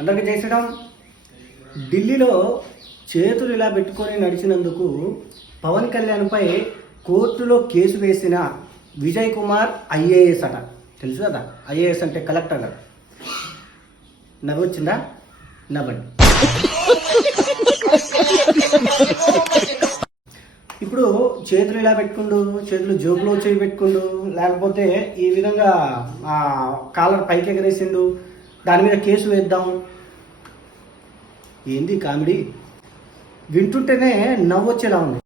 అందరికీ జై శ్రీరామ్. ఢిల్లీలో చేతులు ఇలా పెట్టుకొని నడిచినందుకు పవన్ కళ్యాణ్పై కోర్టులో కేసు వేసిన విజయ్ కుమార్ ఐఏఎస్ అట. తెలుసు కదా, ఐఏఎస్ అంటే కలెక్టర్ కదా. నవ్వు వచ్చిందా? నవ్వండి. ఇప్పుడు చేతులు ఇలా పెట్టుకుండు, చేతులు జోబులో చేయి పెట్టుకుండు, లేకపోతే ఈ విధంగా కాలర్ పైకి ఎగరేసిండు, దాని మీద కేసు వేద్దాం. ఏంది కామెడీ? వింటుంటేనే నవ్వు వచ్చేలా ఉంది.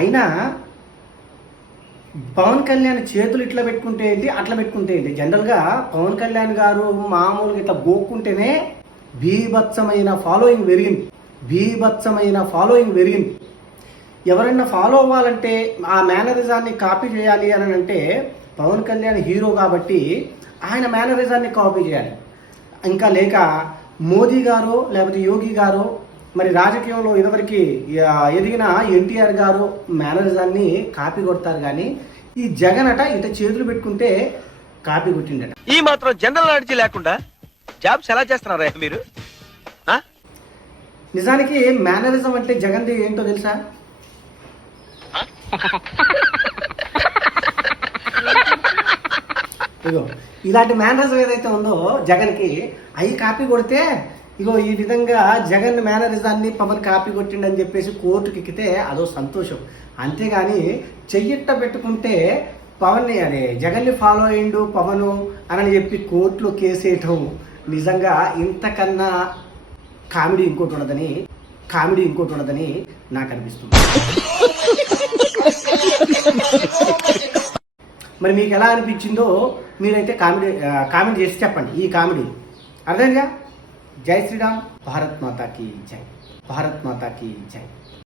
అయినా పవన్ కళ్యాణ్ చేతులు ఇట్లా పెట్టుకుంటే ఏంటి, అట్లా పెట్టుకుంటే ఏంటి? జనరల్గా పవన్ కళ్యాణ్ గారు మామూలుగా ఇట్లా గోక్కుంటేనే బీభత్సమైన ఫాలోయింగ్ పెరిగింది. ఎవరైనా ఫాలో అవ్వాలంటే ఆ మేనరిజాన్ని కాపీ చేయాలి అని అంటే పవన్ కళ్యాణ్ హీరో కాబట్టి ఆయన మేనరిజాన్ని కాపీ చేయాలి. ఇంకా లేక మోదీ గారు లేకపోతే యోగి గారు, మరి రాజకీయంలో ఇదివరకు ఎదిగిన ఎన్టీఆర్ గారు మేనరిజాన్ని కాపీ కొడతారు. కానీ ఈ జగన్ అట ఇట చేతులు పెట్టుకుంటే కాపీ కొట్టిండట. ఈ మాత్రం జనరల్ నాలెడ్జ్ లేకుండా జాబ్స్ ఎలా చేస్తున్నారా మీరు? నిజానికి మేనరిజం అంటే జగన్ది ఏంటో తెలుసా? ఇగో ఇలాంటి మేనరిజం ఏదైతే ఉందో జగన్కి, అవి కాపీ కొడితే ఇగో ఈ విధంగా జగన్ మేనరిజాన్ని పవన్ కాపీ కొట్టిండని చెప్పేసి కోర్టుకి ఎక్కితే అదో సంతోషం. అంతేగాని చెయ్యిట్ట పెట్టుకుంటే పవన్ని అదే జగన్ని ఫాలో అయ్యిండు పవను అని చెప్పి కోర్టులో కేసేయటం నిజంగా ఇంతకన్నా కామెడీ ఇంకోటి ఉండదని నాకు అనిపిస్తుంది. మరి మీకు ఎలా అనిపించిందో మీరైతే కామెడీ చేసి చెప్పండి. ఈ కామెడీ అర్థంగా. జై శ్రీరామ్. భారత్ మాతాకి జై.